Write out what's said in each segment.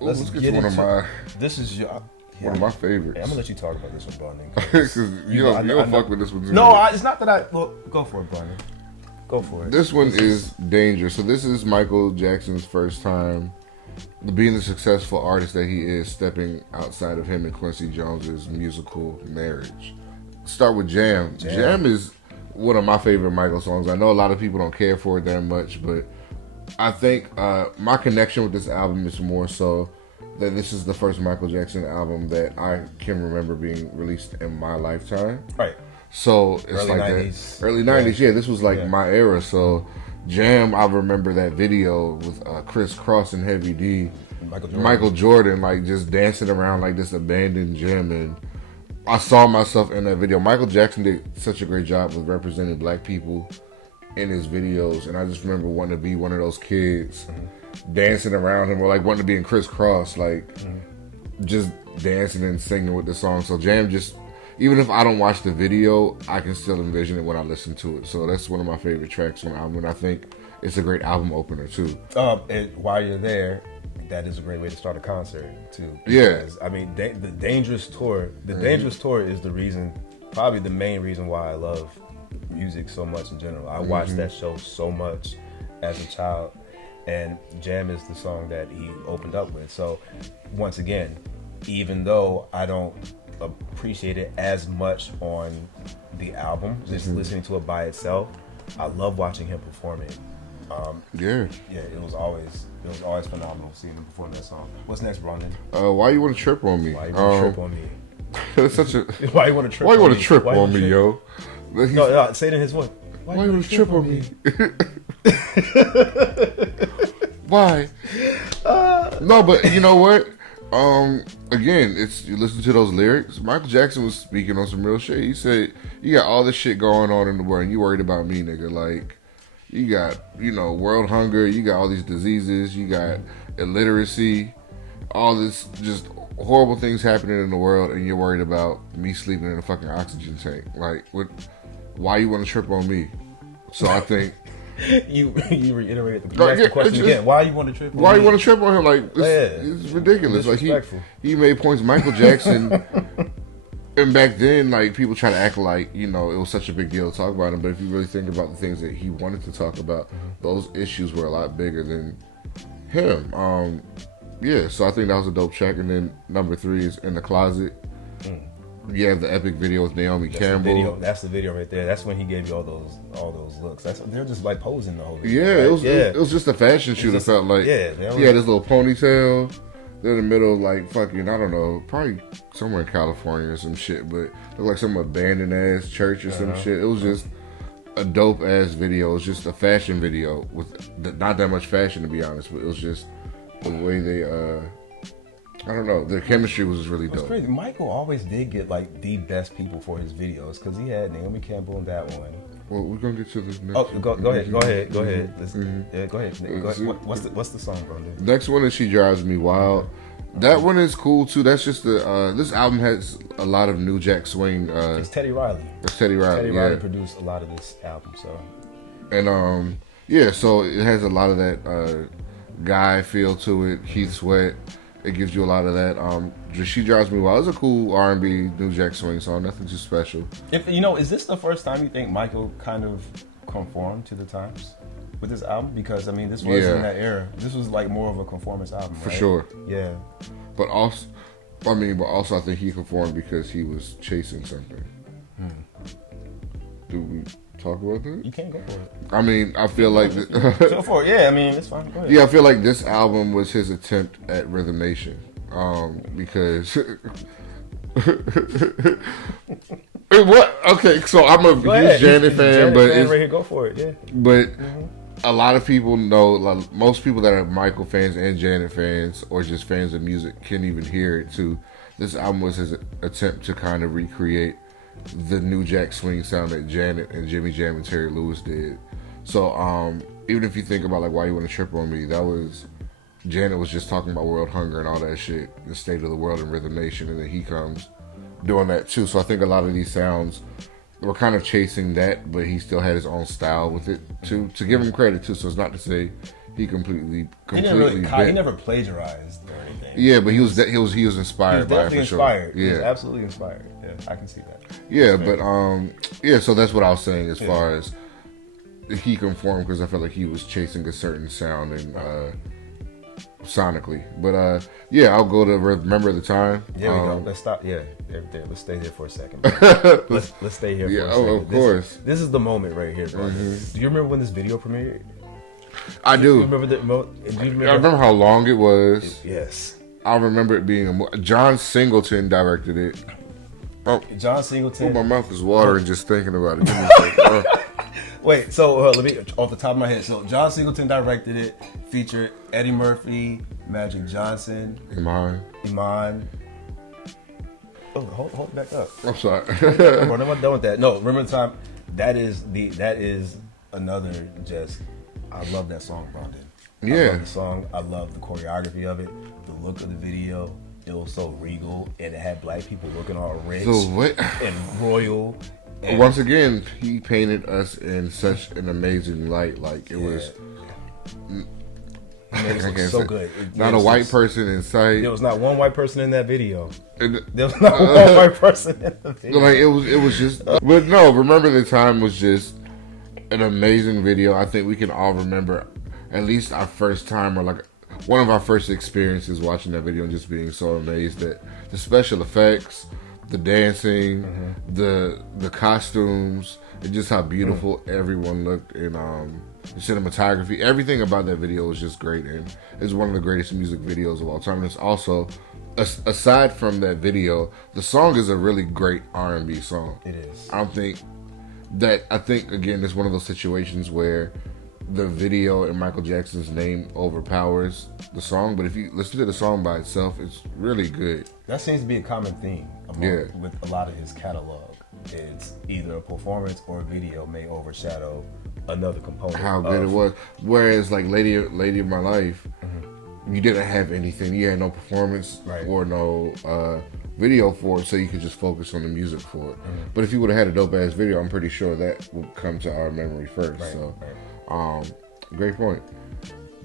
Let's get to one of my This is your. one of my favorites. Hey, I'm gonna let you talk about this one, Brandon. Because you don't fuck with this one. No, it's not that I. Look, go for it, Brandon. Go for it. This one is Danger. So this is Michael Jackson's first time being the successful artist that he is, stepping outside of him and Quincy Jones's musical marriage. Start with Jam. Jam is one of my favorite Michael songs. I know a lot of people don't care for it that much, but I think my connection with this album is more so that this is the first Michael Jackson album that I can remember being released in my lifetime. Right. So it's Early like 90s. that. Early 90s, yeah. This was like my era. So Jam, I remember that video with Chris Cross and Heavy D. Michael Jordan, like just dancing around like this abandoned gym. And I saw myself in that video. Michael Jackson did such a great job with representing black people in his videos. And I just remember wanting to be one of those kids dancing around him, or like wanting to be in Chris Cross, like just dancing and singing with the song. So Jam just, even if I don't watch the video, I can still envision it when I listen to it. So that's one of my favorite tracks on the album, and I think it's a great album opener too. And while you're there, that is a great way to start a concert too. Because, I mean, the Dangerous Tour. The Dangerous Tour is the reason, probably the main reason why I love music so much in general. I watched that show so much as a child, and Jam is the song that he opened up with. So once again, even though I don't appreciate it as much on the album, just listening to it by itself, I love watching him perform it. It was always phenomenal seeing him perform that song. What's next, Brandon? Why you want to trip on me? Why you want to trip on me? That's such a. Why you want to trip? Why you want to trip on me, yo? No, say it in his voice. Why you want to trip on me? Why? No, but you know what? Again, it's, you listen to those lyrics. Michael Jackson was speaking on some real shit. He said, "You got all this shit going on in the world, and you worried about me, nigga. Like, you got, world hunger. You got all these diseases. You got illiteracy. All this just horrible things happening in the world, and you're worried about me sleeping in a fucking oxygen tank. Like, what? Why you want to trip on me?" So I think. You reiterate the question again. Why you want to trip on him? Why you want to trip on him? Like, it's ridiculous. Like, he made points. Michael Jackson, and back then, like, people try to act like, it was such a big deal to talk about him. But if you really think about the things that he wanted to talk about, those issues were a lot bigger than him. So I think that was a dope track. And then number 3 is In the Closet. You have the epic video with Naomi Campbell. That's the video right there. That's when he gave you all those looks. They're just like posing the whole video. Yeah, right? It was just a fashion shoot. It felt like. Yeah, he had this little ponytail. They're in the middle of like fucking, I don't know, probably somewhere in California or some shit, but it looked like some abandoned ass church or some shit. It was just a dope ass video. It was just a fashion video with not that much fashion, to be honest, but it was just the way they I don't know. Their chemistry was really dope. It's crazy. Michael always did get like the best people for his videos because he had Naomi Campbell in that one. Well, we're gonna get to this next. Oh, go ahead. Go ahead. Yeah, go ahead. What's the song, bro? Next one is She Drives Me Wild. That one is cool too. That's just this album has a lot of New Jack Swing. It's Teddy Riley. Teddy Riley produced a lot of this album, so. And so it has a lot of that guy feel to it. Keith Sweat. It gives you a lot of that. She Drives Me Wild. It's a cool R&B New Jack Swing song. Nothing too special. Is this the first time you think Michael kind of conformed to the times with this album? Because this was in that era. This was like more of a conformance album, for right? sure. Yeah. But also I think he conformed because he was chasing something. Do we talk about that? You can't go for it. I feel like go for it. Yeah, it's fine. Go ahead. Yeah, I feel like this album was his attempt at Rhythm Nation. Because what? Okay, so I'm a huge Janet fan, but right here, go for it. Yeah. But a lot of people know, like, most people that are Michael fans and Janet fans, or just fans of music, can't even hear it too. This album was his attempt to kind of recreate the New Jack Swing sound that Janet and Jimmy Jam and Terry Lewis did. So even if you think about like Why You Want to Trip on Me, that was Janet was just talking about world hunger and all that shit, the state of the world and Rhythm Nation, and then he comes doing that too. So I think a lot of these sounds were kind of chasing that, but he still had his own style with it too. To give him credit too, so it's not to say he completely. He never plagiarized or Yeah, but he was inspired by it for inspired. sure. Yeah, he was absolutely inspired. Yeah, I can see that. Yeah, but so that's what I was saying as far as he conformed, because I felt like he was chasing a certain sound and sonically. But I'll go to Remember the Time. There we go. Let's stop. Yeah, let's stay there for a second. let's stay here for a second. Of course. This is the moment right here, bro. Mm-hmm. Do you remember when this video premiered? I do. Do you remember I remember how long it was. Yes. I remember it being John Singleton directed it. Oh, John Singleton. Oh, my mouth is watering just thinking about it. Wait, so let me, off the top of my head, so John Singleton directed it, featured Eddie Murphy, Magic Johnson, Iman. Oh, hold back up. I'm sorry. When am I done with that? No, Remember the Time. That is another just. I love that song, Brandon. Yeah. I love the song. I love the choreography of it, the look of the video. It was so regal, and it had black people looking all rich and royal. And once again, he painted us in such an amazing light. Like it was. It look so good. Not a white person in sight. There was not one white person in that video. There was not one white person in the video. Like it was just. But no, Remember the Time was just an amazing video. I think we can all remember at least our first time, or like one of our first experiences watching that video and just being so amazed at the special effects, the dancing, the costumes, and just how beautiful everyone looked, and the cinematography. Everything about that video was just great, and it's one of the greatest music videos of all time. And it's also, aside from that video, the song is a really great R&B song. It is. I think again, it's one of those situations where the video and Michael Jackson's name overpowers the song, but if you listen to the song by itself, it's really good. That seems to be a common theme with a lot of his catalog. It's either a performance or a video may overshadow another component. How good it was. Whereas like Lady of My Life, you didn't have anything. You had no performance or no video for it, so you could just focus on the music for it. But if you would have had a dope ass video, I'm pretty sure that would come to our memory first. Great point.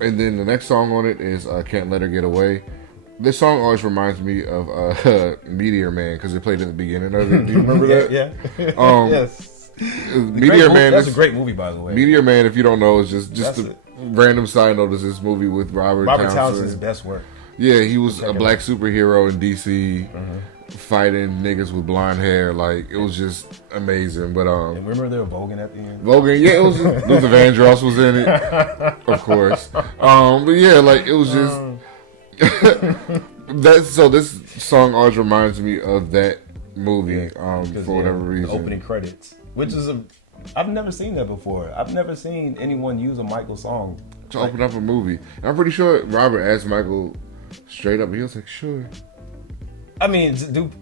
And then the next song on it is Can't Let Her Get Away. This song always reminds me of Meteor Man, because it played at the beginning of it. Do you remember that? Yeah. Yes. Meteor Man. That's a great movie, by the way. Meteor Man, if you don't know, is just a random side note, is this movie with Robert Townsend's best work. Yeah, he was a black superhero in DC, fighting niggas with blonde hair. Like, it was just amazing. But and remember there were Vogan at the end? Vogan, yeah, it was Luther Vandross was in it, of course. But yeah, like, it was just this song always reminds me of that movie for whatever reason. The opening credits, which is I've never seen that before. I've never seen anyone use a Michael song to open up a movie. And I'm pretty sure Robert asked Michael straight up, he was like, "Sure." I mean,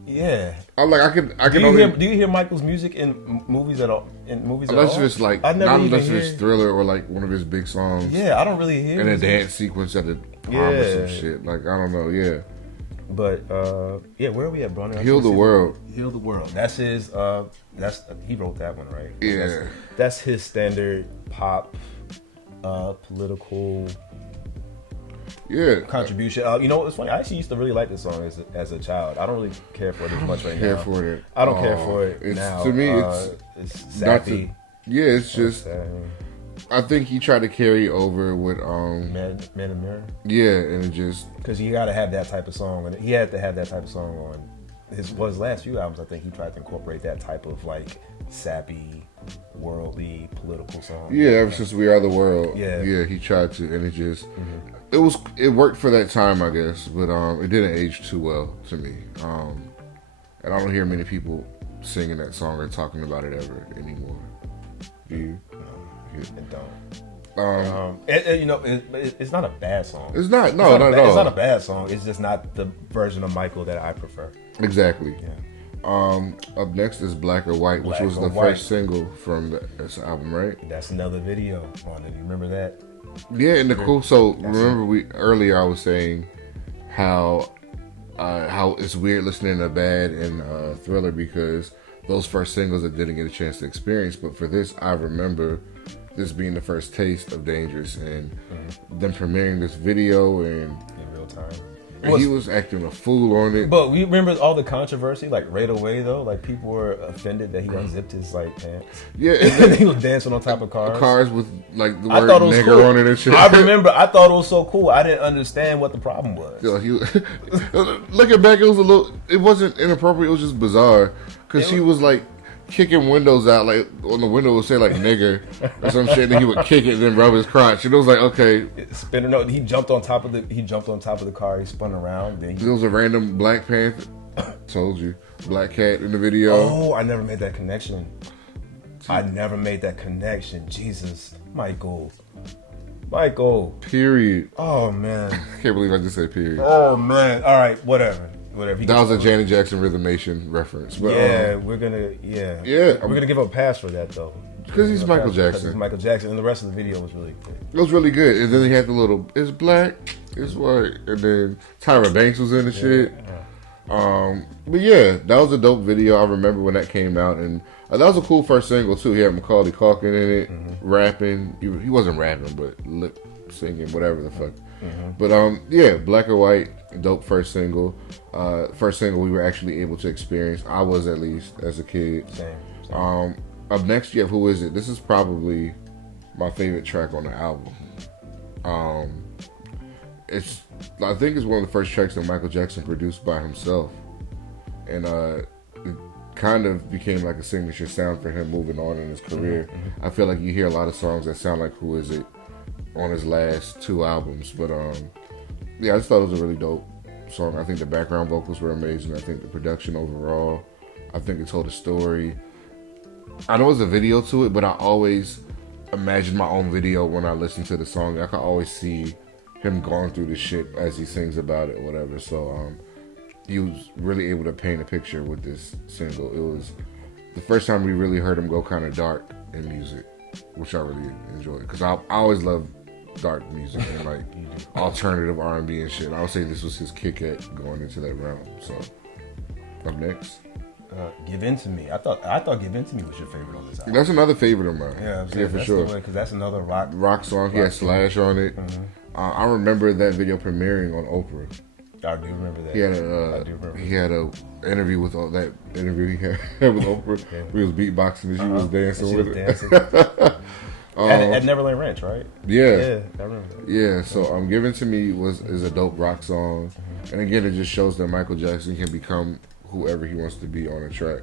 yeah. I'm like, I can. Do you hear Michael's music in movies at all? Unless it's like, not unless it's Thriller or like one of his big songs. Yeah, I don't really hear. And a dance sequence at the prom or some shit. Like, I don't know. Yeah. But where are we at, Brandon? Heal the World. Heal the World. That's his. He wrote that one, right? Yeah. That's his standard pop, political. Yeah. Contribution. You know, it's funny. I actually used to really like this song as a child. I don't really care for it as much right now. I don't care for it now. To me, it's sappy. It's just. I think he tried to carry over with Man and Mirror. Yeah, and it just because you got to have that type of song, and he had to have that type of song on his last few albums. I think he tried to incorporate that type of like sappy, worldly, political song. Yeah, ever since We Are the World. Yeah, he tried to, and it just it worked for that time, I guess, but it didn't age too well to me. And I don't hear many people singing that song or talking about it ever anymore. Do you? It don't. You know, it's not a bad song. It's not. No, not at all. It's not a bad song. It's just not the version of Michael that I prefer. Exactly. Yeah. Up next is Black or White, which was the first single from this album, right? That's another video on it. You remember that? Yeah, and the cool. So remember, earlier I was saying how it's weird listening to Bad and Thriller because those first singles I didn't get a chance to experience, but for this I remember this being the first taste of Dangerous and them premiering this video and in real time. He was acting a fool on it. But we remember all the controversy, like right away though. Like people were offended that he unzipped his like pants. Yeah, and he was dancing on top of cars. Cars with like the word nigger cool. on it and shit. I remember. I thought it was so cool. I didn't understand what the problem was. Yo, looking back, it wasn't inappropriate. It was just bizarre because she was like kicking windows out, like on the window would say like nigger or some shit, and then he would kick it and then rub his crotch. And it was like, okay, spinning. No, he jumped on top of the car. He spun around. Then there was a random Black Panther. Told you, Black Cat in the video. Oh, I never made that connection. Jesus, Michael. Period. Oh man. I can't believe I just said period. Oh man. All right. Whatever. That was a Janet Jackson Rhythm Nation reference. But, we're gonna give a pass for that though. Because he's Michael Jackson. He's Michael Jackson, and the rest of the video was really good. It was really good, and then he had the little "it's black, it's white," and then Tyra Banks was in the shit. But yeah, that was a dope video. I remember when that came out, and that was a cool first single too. He had Macaulay Culkin in it, rapping. He wasn't rapping, but lip singing, whatever the fuck. But Black or White, dope first single. First single we were actually able to experience. I was, at least as a kid. Same. Up next, you have Who Is It? This is probably my favorite track on the album. I think it's one of the first tracks that Michael Jackson produced by himself, and it kind of became like a signature sound for him moving on in his career. I feel like you hear a lot of songs that sound like Who Is It on his last two albums, but I just thought it was a really dope song. I think the background vocals were amazing. I think the production overall, I think it told a story. I know there's a video to it, but I always imagine my own video when I listen to the song. I can always see him going through the shit as he sings about it or whatever. So he was really able to paint a picture with this single. It was the first time we really heard him go kind of dark in music, which I really enjoyed, because I always love dark music and like alternative R&B and shit. I would say this was his kick at going into that realm. So up next, Give In To Me. I thought Give In To Me was your favorite on this album. That's another favorite of mine. Yeah, for sure. Because that's another rock song. He had Slash on it. I remember that video premiering on Oprah. I do remember that. He had a interview with that interview he had with Oprah. Yeah. He was beatboxing and she was dancing with it. At Neverland Ranch, right? Yeah, I remember that. Yeah, so Give In To Me is a dope rock song, and again, it just shows that Michael Jackson can become whoever he wants to be on a track.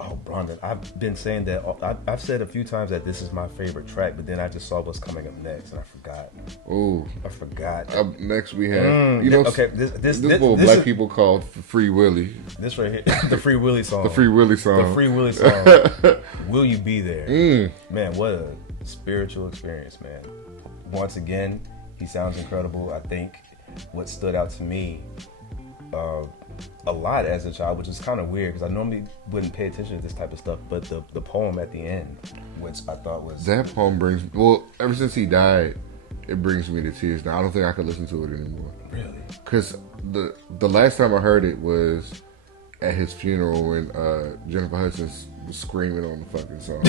Oh, Brandon, I've been saying that. I've said a few times that this is my favorite track, but then I just saw what's coming up next, and I forgot. Ooh, I forgot. Up next we have this what black people call Free Willy. This right here, the Free Willy song. The Free Willy song. The Free Willy song. Will You Be There? Man, what a spiritual experience, man. Once again, he sounds incredible. I think what stood out to me a lot as a child, which is kind of weird because I normally wouldn't pay attention to this type of stuff, but the poem at the end, which I thought was... That poem ever since he died, it brings me to tears now. I don't think I could listen to it anymore. Really? Because the last time I heard it was at his funeral when Jennifer Hudson was screaming on the fucking song.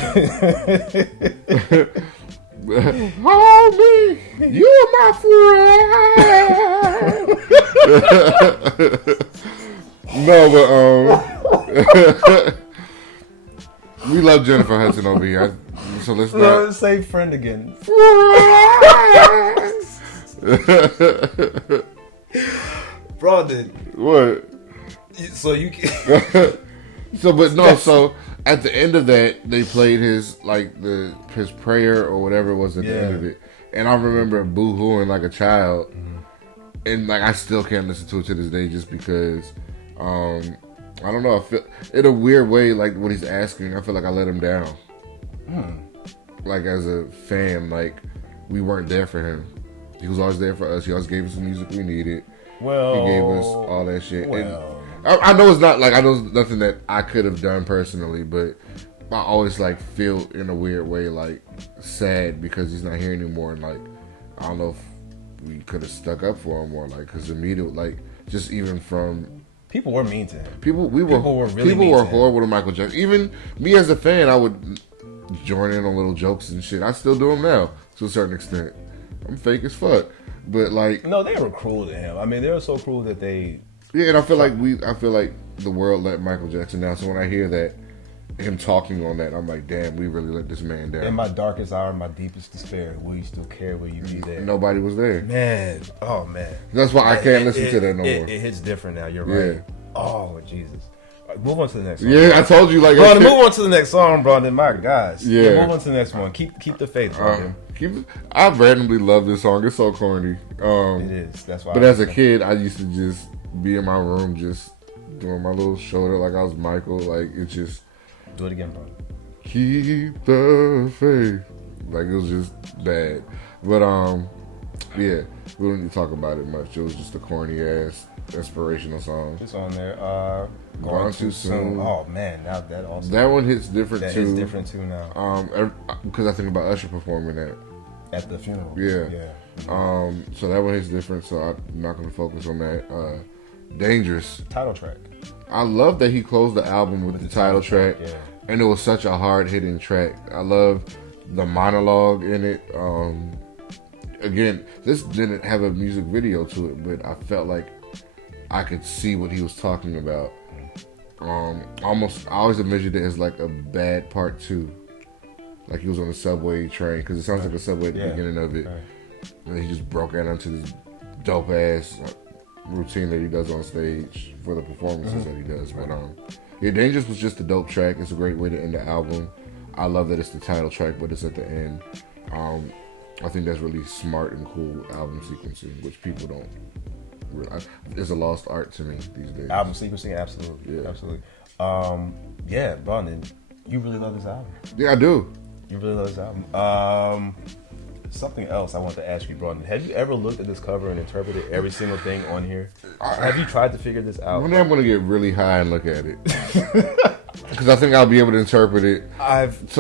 Hold me, you're my friend. No, but we love Jennifer Hudson over here. So let's not say friend again. Brandon. What? So you can... So at the end of that, they played his prayer or whatever it was at the end of it, and I remember boo-hooing like a child, and like I still can't listen to it to this day just because I don't know. I feel in a weird way like what he's asking. I feel like I let him down. Like as a fan, like we weren't there for him. He was always there for us. He always gave us the music we needed. Well, he gave us all that shit. Well. I know it's not like I know it's nothing that I could have done personally, but I always like feel in a weird way like sad because he's not here anymore, and like I don't know if we could have stuck up for him more, like because the media, like just even from people were mean to him. People were horrible to Michael Jackson. Even me as a fan, I would join in on little jokes and shit. I still do them now to a certain extent. I'm fake as fuck. But like, no, they were cruel to him. I mean, they were so cruel that they. Yeah, and I feel like the world let Michael Jackson down. So when I hear that, him talking on that, I'm like, damn, we really let this man down. In my darkest hour, my deepest despair, will you still care? Will you be there? Nobody was there. Man, oh man. That's why I can't listen to that no more. It hits different now. You're right. Yeah. Oh Jesus. Right, move on to the next song. Yeah, I told you, like, bro. Move on to the next song, bro. Then my guys. Yeah. Move on to the next one. Keep the faith, bro. I randomly love this song. It's so corny. It is. That's why. But as a kid, I used to just be in my room, just doing my little shoulder like I was Michael. Like, it just. Do it again, bro. Keep the faith. Like, it was just bad. But yeah, we don't need to talk about it much. It was just a corny ass inspirational song. It's on there. Gone Too Soon. Oh man, now that also. That one hits different too. That is different too now. Because I think about Usher performing that at the funeral. Yeah. So that one hits different. So I'm not going to focus on that. Dangerous. Title track. I love that he closed the album with the title track. Yeah. And it was such a hard-hitting track. I love the monologue in it. Again, this didn't have a music video to it, but I felt like I could see what he was talking about. I always envisioned it as like a bad part 2. Like he was on a subway train, because it sounds like a subway at the beginning of it. Right. And he just broke out into this dope-ass routine that he does on stage for the performances that he does. But yeah, Dangerous was just a dope track. It's a great way to end the album. I love that it's the title track, but it's at the end. I think that's really smart and cool album sequencing, which people don't realize. It's a lost art to me these days. Album sequencing, absolutely. Yeah. Absolutely. Yeah, Brandon, you really love this album. Yeah, I do. You really love this album. Something else I want to ask you, Brandon. Have you ever looked at this cover and interpreted every single thing on here? Have you tried to figure this out? One day I'm going to get really high and look at it. Because I think I'll be able to interpret it. It's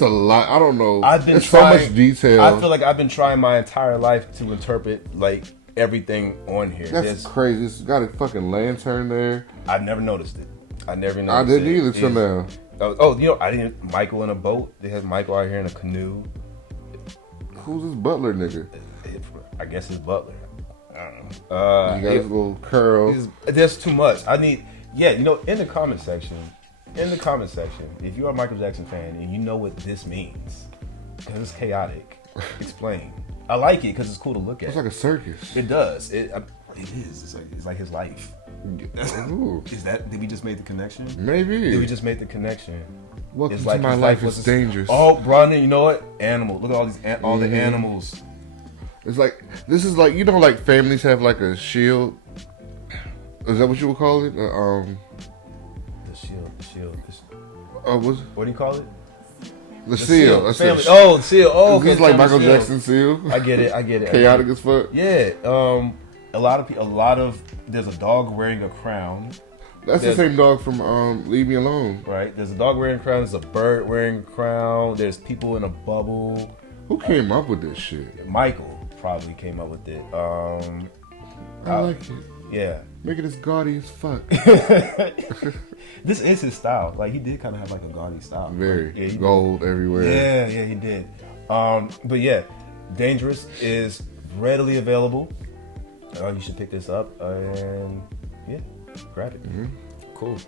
a lot. I don't know. It's so much detail. I feel like I've been trying my entire life to interpret like everything on here. That's crazy. It's got a fucking lantern there. I've never noticed it. I didn't either till now. I didn't. Michael in a boat. They had Michael out here in a canoe. Who's this butler nigga? I guess his butler. I don't know. You got his little curl. There's too much. In the comment section, if you are a Michael Jackson fan and you know what this means, because it's chaotic, explain. I like it because it's cool to look at. It's like a circus. It does. It is. It's like his life. Did we just make the connection? Maybe. Did we just make the connection? Welcome to my life is dangerous. Oh, Brandon, you know what? Animal. Look at all the animals. It's like, this is like, like families have like a shield. Is that what you would call it? The shield. What do you call it? The seal. The seal. Oh, okay. This is like Michael Jackson's seal. I get it. Chaotic as fuck. Yeah. There's a dog wearing a crown. That's the same dog from Leave Me Alone. Right. There's a dog wearing a crown. There's a bird wearing a crown. There's people in a bubble. Who came up with this shit? Michael probably came up with it. I like it. Yeah. Make it as gaudy as fuck. This is his style. Like, he did kind of have like a gaudy style. Very. Gold everywhere. Yeah, he did. But yeah, Dangerous is readily available. You should pick this up and grab it. Mm-hmm. Cool.